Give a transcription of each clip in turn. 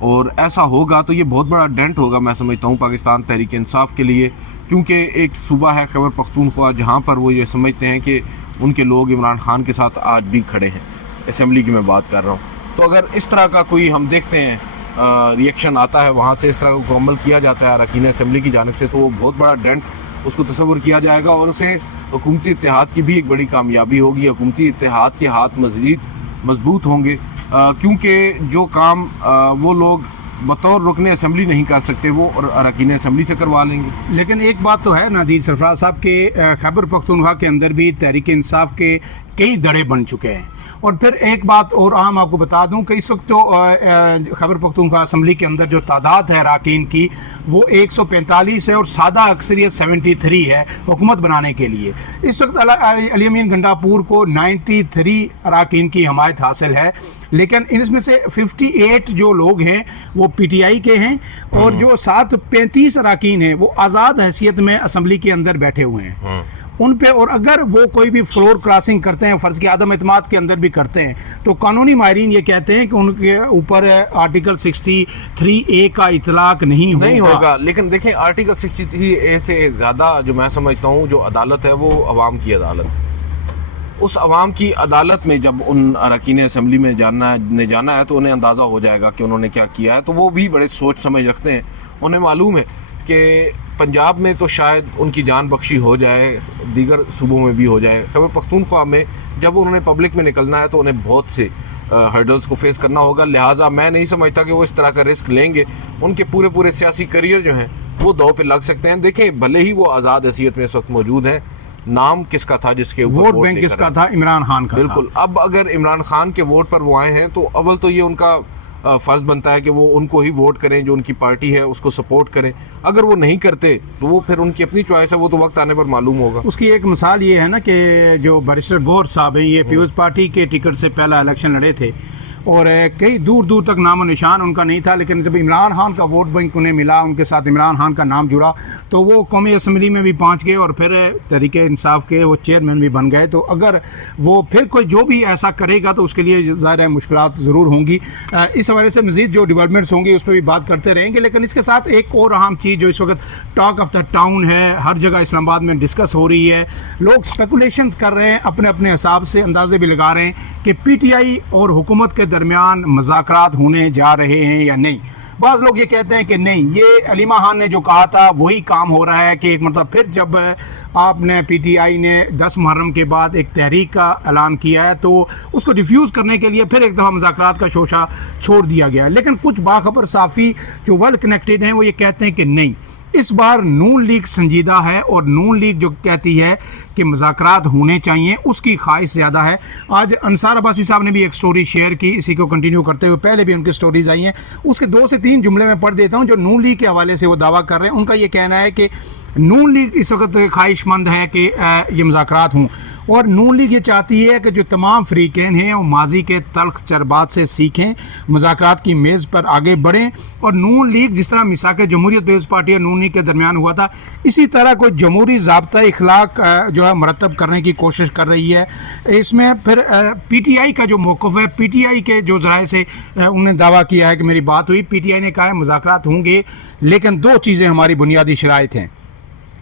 اور ایسا ہوگا تو یہ بہت بڑا ڈینٹ ہوگا میں سمجھتا ہوں پاکستان تحریک انصاف کے لیے، کیونکہ ایک صوبہ ہے خیبر پختونخوا جہاں پر وہ یہ سمجھتے ہیں کہ ان کے لوگ عمران خان کے ساتھ آج بھی کھڑے ہیں، اسمبلی کی میں بات کر رہا ہوں۔ تو اگر اس طرح کا کوئی ہم دیکھتے ہیں ریئیکشن آتا ہے وہاں سے، اس طرح کو عمل کیا جاتا ہے اراکین اسمبلی کی جانب سے، تو وہ بہت بڑا ڈینٹ اس کو تصور کیا جائے گا، اور اسے حکومتی اتحاد کی بھی ایک بڑی کامیابی ہوگی۔ حکومتی اتحاد کے ہاتھ مزید مضبوط ہوں گے، کیونکہ جو کام وہ لوگ بطور رکن اسمبلی نہیں کر سکتے وہ اراکین اسمبلی سے کروا لیں گے۔ لیکن ایک بات تو ہے عدیل سرفراز صاحب کہ خیبر پختونخوا کے اندر بھی تحریک انصاف کے کئی دڑے بن چکے ہیں، اور پھر ایک بات اور اہم آپ کو بتا دوں کہ اس وقت جو خیبر پختونخوا اسمبلی کے اندر جو تعداد ہے اراکین کی وہ 145 ہے، اور سادہ اکثریت 73 ہے حکومت بنانے کے لیے۔ اس وقت علی امین گنڈاپور کو 93 اراکین کی حمایت حاصل ہے، لیکن اس میں سے 58 جو لوگ ہیں وہ پی ٹی آئی کے ہیں، اور جو 35 اراکین ہیں وہ آزاد حیثیت میں اسمبلی کے اندر بیٹھے ہوئے ہیں ان پہ، اور اگر وہ کوئی بھی فلور کراسنگ کرتے ہیں، فرض کے عدم اعتماد کے اندر بھی کرتے ہیں، تو قانونی ماہرین یہ کہتے ہیں کہ ان کے اوپر آرٹیکل 63A کا اطلاق نہیں ہوگا۔ لیکن دیکھیں آرٹیکل 63A سے زیادہ جو میں سمجھتا ہوں جو عدالت ہے وہ عوام کی عدالت ہے۔ اس عوام کی عدالت میں جب ان اراکین اسمبلی میں جانا ہے تو انہیں اندازہ ہو جائے گا کہ انہوں نے کیا کیا ہے، تو وہ بھی بڑے سوچ سمجھ رکھتے ہیں۔ انہیں معلوم ہے کہ پنجاب میں تو شاید ان کی جان بخشی ہو جائے، دیگر صوبوں میں بھی ہو جائے، خیبر پختونخوا میں جب انہوں نے پبلک میں نکلنا ہے تو انہیں بہت سے ہرڈلز کو فیس کرنا ہوگا، لہٰذا میں نہیں سمجھتا کہ وہ اس طرح کا رسک لیں گے۔ ان کے پورے سیاسی کریئر جو ہیں وہ دو پہ لگ سکتے ہیں۔ دیکھیں بھلے ہی وہ آزاد حیثیت میں اس وقت موجود ہیں، نام کس کا تھا جس کے اوپر ووٹ بینک کس کا تھا؟ عمران خان کا۔ بالکل، اب اگر عمران خان کے ووٹ پر وہ آئے ہیں تو اول تو یہ ان کا فرض بنتا ہے کہ وہ ان کو ہی ووٹ کریں، جو ان کی پارٹی ہے اس کو سپورٹ کریں۔ اگر وہ نہیں کرتے تو وہ پھر ان کی اپنی چوائس ہے، وہ تو وقت آنے پر معلوم ہوگا۔ اس کی ایک مثال یہ ہے نا کہ جو بیرسٹر گور صاحب ہیں، یہ پیپلز پارٹی کے ٹکٹ سے پہلا الیکشن لڑے تھے، اور کئی دور تک نام و نشان ان کا نہیں تھا، لیکن جب عمران خان کا ووٹ بینک انہیں ملا، ان کے ساتھ عمران خان کا نام جڑا، تو وہ قومی اسمبلی میں بھی پہنچ گئے، اور پھر تحریک انصاف کے وہ چیئرمین بھی بن گئے۔ تو اگر وہ پھر کوئی جو بھی ایسا کرے گا تو اس کے لیے ظاہر ہے مشکلات ضرور ہوں گی۔ اس حوالے سے مزید جو ڈیولپمنٹس ہوں گی اس پہ بھی بات کرتے رہیں گے، لیکن اس کے ساتھ ایک اور اہم چیز جو اس وقت ٹاک آف دا ٹاؤن ہے، ہر جگہ اسلام آباد میں ڈسکس ہو رہی ہے، لوگ اسپیکولیشنز کر رہے ہیں، اپنے اپنے حساب سے اندازے بھی لگا رہے ہیں کہ پی ٹی آئی اور حکومت کے درمیان مذاکرات ہونے جا رہے ہیں یا نہیں۔ بعض لوگ یہ کہتے ہیں کہ نہیں، یہ علیمہ خان نے جو کہا تھا وہی کام ہو رہا ہے، کہ ایک مرتبہ پھر جب آپ نے پی ٹی آئی نے 10 محرم کے بعد ایک تحریک کا اعلان کیا ہے تو اس کو ڈیفیوز کرنے کے لیے پھر ایک دفعہ مذاکرات کا شوشہ چھوڑ دیا گیا۔ لیکن کچھ باخبر صحافی جو ویل کنیکٹڈ ہیں وہ یہ کہتے ہیں کہ نہیں، اس بار نون لیگ سنجیدہ ہے، اور نون لیگ جو کہتی ہے کہ مذاکرات ہونے چاہیے اس کی خواہش زیادہ ہے۔ آج انصار عباسی صاحب نے بھی ایک سٹوری شیئر کی، اسی کو کنٹینیو کرتے ہوئے پہلے بھی ان کی سٹوریز آئی ہیں، اس کے 2 سے 3 جملے میں پڑھ دیتا ہوں جو نون لیگ کے حوالے سے وہ دعویٰ کر رہے ہیں۔ ان کا یہ کہنا ہے کہ نون لیگ اس وقت خواہش مند ہے کہ یہ مذاکرات ہوں، اور نون لیگ یہ چاہتی ہے کہ جو تمام فریقین ہیں وہ ماضی کے تلخ چربات سے سیکھیں، مذاکرات کی میز پر آگے بڑھیں، اور نون لیگ جس طرح میثاق جمہوریت پیپلز پارٹی اور نون لیگ کے درمیان ہوا تھا، اسی طرح کوئی جمہوری ضابطہ اخلاق جو ہے مرتب کرنے کی کوشش کر رہی ہے۔ اس میں پھر پی ٹی آئی کا جو موقف ہے، پی ٹی آئی کے جو ذرائع سے انہوں نے دعویٰ کیا ہے کہ میری بات ہوئی، پی ٹی آئی نے کہا ہے مذاکرات ہوں گے، لیکن 2 چیزیں ہماری بنیادی شرائط ہیں۔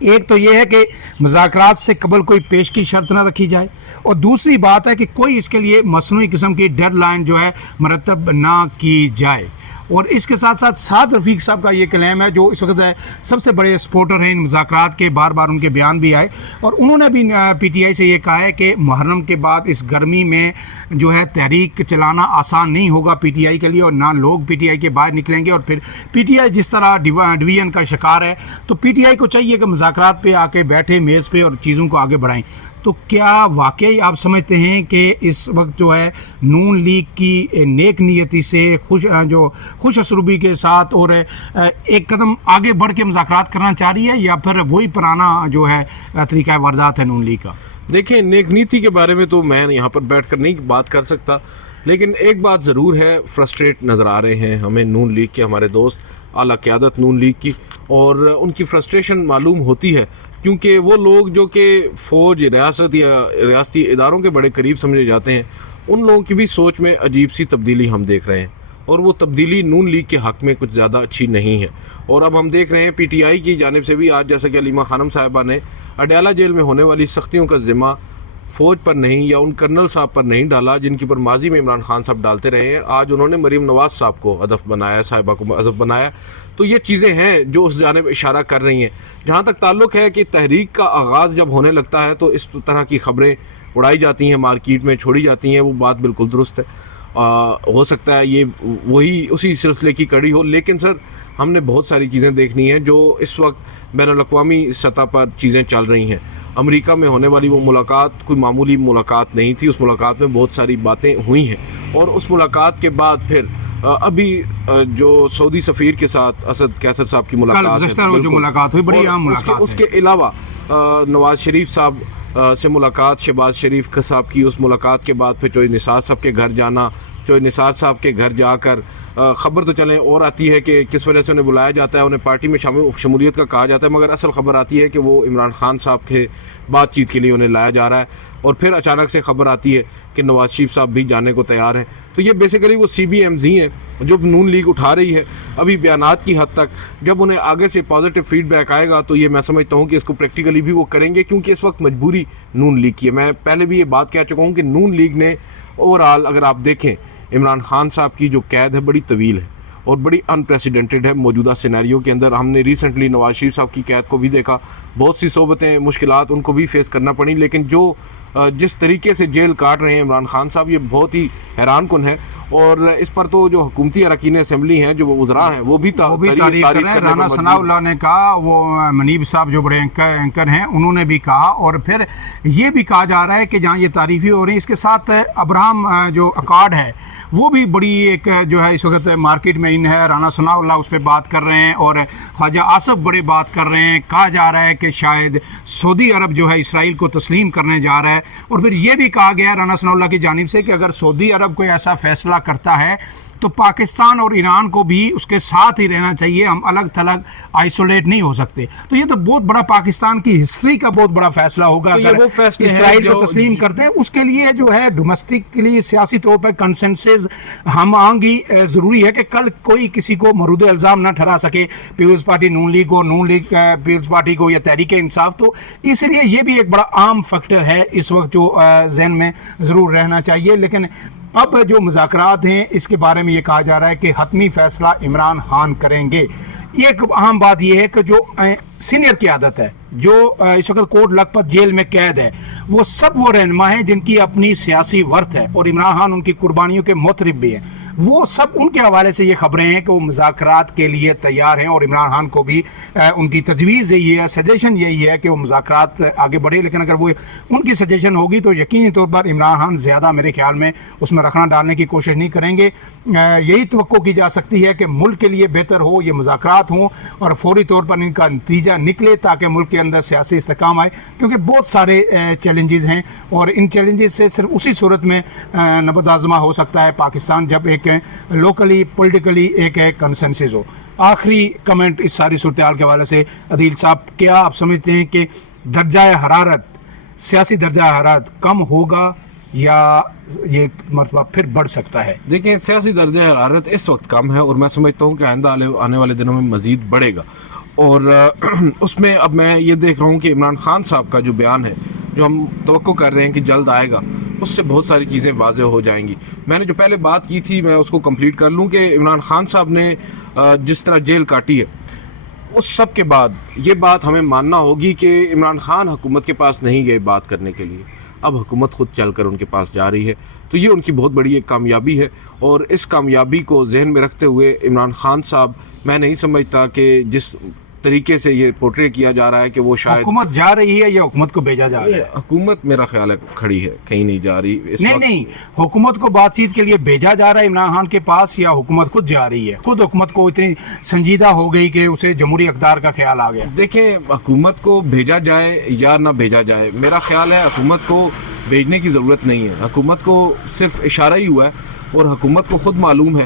ایک تو یہ ہے کہ مذاکرات سے قبل کوئی پیش کی شرط نہ رکھی جائے، اور دوسری بات ہے کہ کوئی اس کے لیے مصنوعی قسم کی ڈیڈ لائن جو ہے مرتب نہ کی جائے۔ اور اس کے ساتھ ساتھ سعد رفیق صاحب کا یہ کلیم ہے، جو اس وقت سب سے بڑے سپورٹر ہیں ان مذاکرات کے، بار بار ان کے بیان بھی آئے، اور انہوں نے بھی پی ٹی آئی سے یہ کہا ہے کہ محرم کے بعد اس گرمی میں جو ہے تحریک چلانا آسان نہیں ہوگا پی ٹی آئی کے لیے، اور نہ لوگ پی ٹی آئی کے باہر نکلیں گے، اور پھر پی ٹی آئی جس طرح ڈویژن کا شکار ہے، تو پی ٹی آئی کو چاہیے کہ مذاکرات پہ آ کے بیٹھے میز پہ اور چیزوں کو آگے بڑھائیں۔ تو کیا واقعی آپ سمجھتے ہیں کہ اس وقت جو ہے نون لیگ کی نیک نیتی سے خوش اسلوبی کے ساتھ اور ایک قدم آگے بڑھ کے مذاکرات کرنا چاہ رہی ہے، یا پھر وہی پرانا جو ہے طریقہ واردات ہے نون لیگ کا؟ دیکھیں نیک نیتی کے بارے میں تو میں یہاں پر بیٹھ کر نہیں بات کر سکتا، لیکن ایک بات ضرور ہے، فرسٹریٹ نظر آ رہے ہیں ہمیں نون لیگ کے ہمارے دوست، اعلیٰ قیادت نون لیگ کی، اور ان کی فرسٹریشن معلوم ہوتی ہے، کیونکہ وہ لوگ جو کہ فوج، ریاست یا ریاستی اداروں کے بڑے قریب سمجھے جاتے ہیں، ان لوگوں کی بھی سوچ میں عجیب سی تبدیلی ہم دیکھ رہے ہیں۔ اور وہ تبدیلی نون لیگ کے حق میں کچھ زیادہ اچھی نہیں ہے. اور اب ہم دیکھ رہے ہیں پی ٹی آئی کی جانب سے بھی آج جیسا کہ علیمہ خانم صاحبہ نے اڈیالہ جیل میں ہونے والی سختیوں کا ذمہ فوج پر نہیں یا ان کرنل صاحب پر نہیں ڈالا جن کی پر ماضی میں عمران خان صاحب ڈالتے رہے ہیں. آج انہوں نے مریم نواز صاحب کو ہدف بنایا, صاحبہ کو ہدف بنایا. تو یہ چیزیں ہیں جو اس جانب اشارہ کر رہی ہیں. جہاں تک تعلق ہے کہ تحریک کا آغاز جب ہونے لگتا ہے تو اس طرح کی خبریں اڑائی جاتی ہیں, مارکیٹ میں چھوڑی جاتی ہیں, وہ بات بالکل درست ہے. ہو سکتا ہے یہ وہی اسی سلسلے کی کڑی ہو, لیکن سر ہم نے بہت ساری چیزیں دیکھنی ہیں جو اس وقت بین الاقوامی سطح پر چیزیں چل رہی ہیں. امریکہ میں ہونے والی وہ ملاقات کوئی معمولی ملاقات نہیں تھی. اس ملاقات میں بہت ساری باتیں ہوئی ہیں, اور اس ملاقات کے بعد پھر ابھی جو سعودی سفیر کے ساتھ اسد قیصر صاحب کی ملاقات ہے, جو ملاقات ہوئی بڑی عام ملاقات. اس کے علاوہ نواز شریف صاحب سے ملاقات, شہباز شریف صاحب کی اس ملاقات کے بعد پھر چوہے نثار صاحب کے گھر جانا, چوہے نثار صاحب کے گھر جا کر خبر تو چلیں اور آتی ہے کہ کس وجہ سے انہیں بلایا جاتا ہے, انہیں پارٹی میں شمولیت کا کہا جاتا ہے, مگر اصل خبر آتی ہے کہ وہ عمران خان صاحب کے بات چیت کے لیے انہیں لایا جا رہا ہے. اور پھر اچانک سے خبر آتی ہے کہ نواز شریف صاحب بھی جانے کو تیار ہیں. تو یہ بیسیکلی وہ سی بی ایم زی ہیں جو نون لیگ اٹھا رہی ہے ابھی بیانات کی حد تک. جب انہیں آگے سے پازیٹیو فیڈ بیک آئے گا تو یہ میں سمجھتا ہوں کہ اس کو پریکٹیکلی بھی وہ کریں گے, کیونکہ اس وقت مجبوری نون لیگ کی ہے. میں پہلے بھی یہ بات کہہ چکا ہوں کہ نون لیگ نے اوور آل اگر آپ دیکھیں عمران خان صاحب کی جو قید ہے بڑی طویل ہے اور بڑی انپریسیڈنٹڈ ہے موجودہ سینیریو کے اندر. ہم نے ریسنٹلی نواز شریف صاحب کی قید کو بھی دیکھا, بہت سی صحبتیں مشکلات ان کو بھی فیس کرنا پڑیں, لیکن جو جس طریقے سے جیل کاٹ رہے ہیں عمران خان صاحب یہ بہت ہی حیران کن ہے. اور اس پر تو جو حکومتی اراکین اسمبلی ہیں جو وزراء ہیں وہ بھی تعریف کر رہے ہیں. رانا ثناء اللہ نے کہا, وہ منیب صاحب جو بڑے اینکر ہیں انہوں نے بھی کہا, اور پھر یہ بھی کہا جا رہا ہے کہ جہاں یہ تعریفی ہو رہی ہیں اس کے ساتھ ابراہم جو اکارڈ ہے وہ بھی بڑی ایک جو ہے اس وقت مارکیٹ میں ان ہے. رانا ثناء اللہ اس پہ بات کر رہے ہیں اور خواجہ آصف بڑے بات کر رہے ہیں. کہا جا رہا ہے کہ شاید سعودی عرب جو ہے اسرائیل کو تسلیم کرنے جا رہا ہے. اور پھر یہ بھی کہا گیا رانا ثناء اللہ کی جانب سے کہ اگر سعودی عرب کوئی ایسا فیصلہ کرتا ہے تو پاکستان اور ایران کو بھی اس کے ساتھ ہی رہنا چاہیے, ہم الگ تھلگ آئسولیٹ نہیں ہو سکتے. تو یہ تو بہت بڑا پاکستان کی ہسٹری کا بہت بڑا فیصلہ ہوگا اگر اسرائیل کو تسلیم کرتے ہیں. اس کے لیے جو ہے ڈومیسٹکلی سیاسی طور پر کنسنسس ہم آنگی ضروری ہے کہ کل کوئی کسی کو مورد الزام نہ ٹھہرا سکے, پیپلز پارٹی نون لیگ کو, نون لیگ پیپلز پارٹی کو, یا تحریک انصاف. تو اس لیے یہ بھی ایک بڑا عام فیکٹر ہے اس وقت جو ذہن میں ضرور رہنا چاہیے. لیکن اب جو مذاکرات ہیں اس کے بارے میں یہ کہا جا رہا ہے کہ حتمی فیصلہ عمران خان کریں گے. ایک اہم بات یہ ہے کہ جو سینئر قیادت ہے جو اس وقت کوٹ لکھپت جیل میں قید ہے وہ سب وہ رہنما ہیں جن کی اپنی سیاسی ورث ہے, اور عمران خان ان کی قربانیوں کے معترف بھی ہیں. وہ سب ان کے حوالے سے یہ خبریں ہیں کہ وہ مذاکرات کے لیے تیار ہیں, اور عمران خان کو بھی ان کی تجویز یہی ہے, سجیشن یہی ہے کہ وہ مذاکرات آگے بڑھے. لیکن اگر وہ ان کی سجیشن ہوگی تو یقینی طور پر عمران خان زیادہ میرے خیال میں اس میں رکھنا ڈالنے کی کوشش نہیں کریں گے. یہی توقع کی جا سکتی ہے کہ ملک کے لیے بہتر ہو یہ مذاکرات ہوں اور فوری طور پر ان کا نتیجہ نکلے تاکہ ملک کے اندر سیاسی استحکام آئے, کیونکہ بہت سارے چیلنجز ہیں اور ان چیلنجز سے صرف اسی صورت میں نبرد آزما ہو سکتا ہے پاکستان جب ایک لوکلی پولیٹیکلی ایک کنسنسس ہو. آخری کمنٹ اس ساری صورتحال کے حوالے سے عدیل صاحب, کیا آپ سمجھتے ہیں کہ درجہ حرارت, سیاسی درجہ حرارت کم ہوگا یا یہ مرتبہ پھر بڑھ سکتا ہے؟ دیکھیں سیاسی درجہ حرارت اس وقت کم ہے اور میں سمجھتا ہوں کہ آئندہ آنے والے دنوں میں مزید بڑھے گا. اور اس میں اب میں یہ دیکھ رہا ہوں کہ عمران خان صاحب کا جو بیان ہے جو ہم توقع کر رہے ہیں کہ جلد آئے گا, اس سے بہت ساری چیزیں واضح ہو جائیں گی. میں نے جو پہلے بات کی تھی میں اس کو کمپلیٹ کر لوں کہ عمران خان صاحب نے جس طرح جیل کاٹی ہے اس سب کے بعد یہ بات ہمیں ماننا ہوگی کہ عمران خان حکومت کے پاس نہیں گئے بات کرنے کے لیے, اب حکومت خود چل کر ان کے پاس جا رہی ہے. تو یہ ان کی بہت بڑی ایک کامیابی ہے, اور اس کامیابی کو ذہن میں رکھتے ہوئے عمران خان صاحب میں نہیں سمجھتا کہ جس طریقے سے یہ پورٹری کیا جا رہا ہے کہ وہ شاید حکومت جا رہی ہے یا حکومت کو بھیجا جا رہا ہے. حکومت میرا خیال ہے کھڑی ہے, کہیں نہیں جا رہی. نہیں, حکومت کو بات چیت کے لیے بھیجا جا رہا ہے عمران خان کے پاس, یا حکومت خود جا رہی ہے؟ خود حکومت کو اتنی سنجیدہ ہو گئی کہ اسے جمہوری اقدار کا خیال آ گیا. دیکھیں حکومت کو بھیجا جائے یا نہ بھیجا جائے, میرا خیال ہے حکومت کو بھیجنے کی ضرورت نہیں ہے. حکومت کو صرف اشارہ ہی ہوا ہے اور حکومت کو خود معلوم ہے,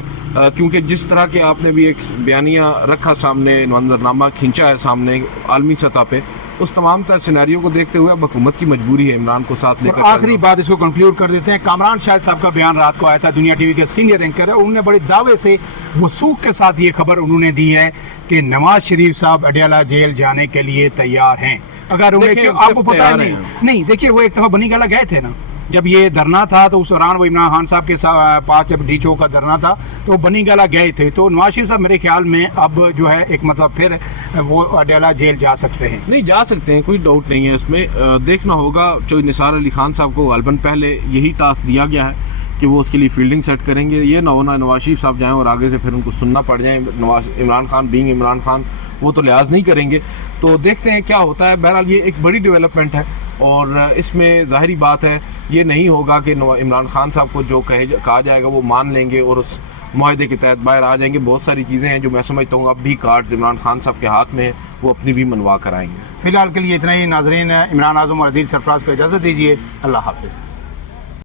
کیونکہ جس طرح کے آپ نے بھی ایک بیانیہ رکھا سامنے, منظرنامہ کھینچا ہے سامنے عالمی سطح پہ, اس تمام تر سینیریو کو دیکھتے ہوئے اب حکومت کی مجبوری ہے عمران کو ساتھ لے اور کر آخری بات اس کو کنکلیوڈ کر دیتے ہیں. کامران شاہد صاحب کا بیان رات کو آیا تھا, دنیا ٹی وی کے سینئر اینکر ہے, انہوں نے بڑے دعوے سے وثوق کے ساتھ یہ خبر انہوں نے دی ہے کہ نواز شریف صاحب اڈیالہ جیل جانے کے لیے تیار ہیں. اگر انہیں آپ کو پتا ہے نہیں دیکھیے وہ ایک دفعہ بنی گالہ گئے تھے نا, جب یہ دھرنا تھا تو اس دوران وہ عمران خان صاحب کے پاس جب ڈی چو کا دھرنا تھا تو وہ بنی گالہ گئے تھے. تو نواز شریف صاحب میرے خیال میں اب جو ہے ایک مطلب پھر وہ اڈیالہ جیل جا سکتے ہیں. نہیں جا سکتے ہیں, کوئی ڈاؤٹ نہیں ہے اس میں. دیکھنا ہوگا چوہدری نثار علی خان صاحب کو غالباً پہلے یہی ٹاسک دیا گیا ہے کہ وہ اس کے لیے فیلڈنگ سیٹ کریں گے. یہ نہ ہونا نواز شریف صاحب جائیں اور آگے سے پھر ان کو سننا پڑ جائیں. عمران خان بینگ عمران خان وہ تو لحاظ نہیں کریں گے. تو دیکھتے ہیں کیا ہوتا ہے. بہرحال یہ ایک بڑی ڈیولپمنٹ ہے اور اس میں ظاہری بات ہے یہ نہیں ہوگا کہ عمران خان صاحب کو جو کہا جائے گا وہ مان لیں گے اور اس معاہدے کے تحت باہر آ جائیں گے. بہت ساری چیزیں ہیں جو میں سمجھتا ہوں اب بھی کارڈ عمران خان صاحب کے ہاتھ میں ہیں, وہ اپنی بھی منوا کر آئیں گے. فی الحال کے لیے اتنا ہی. ناظرین, عمران اعظم اور عدیل سرفراز کو اجازت دیجیے. اللہ حافظ.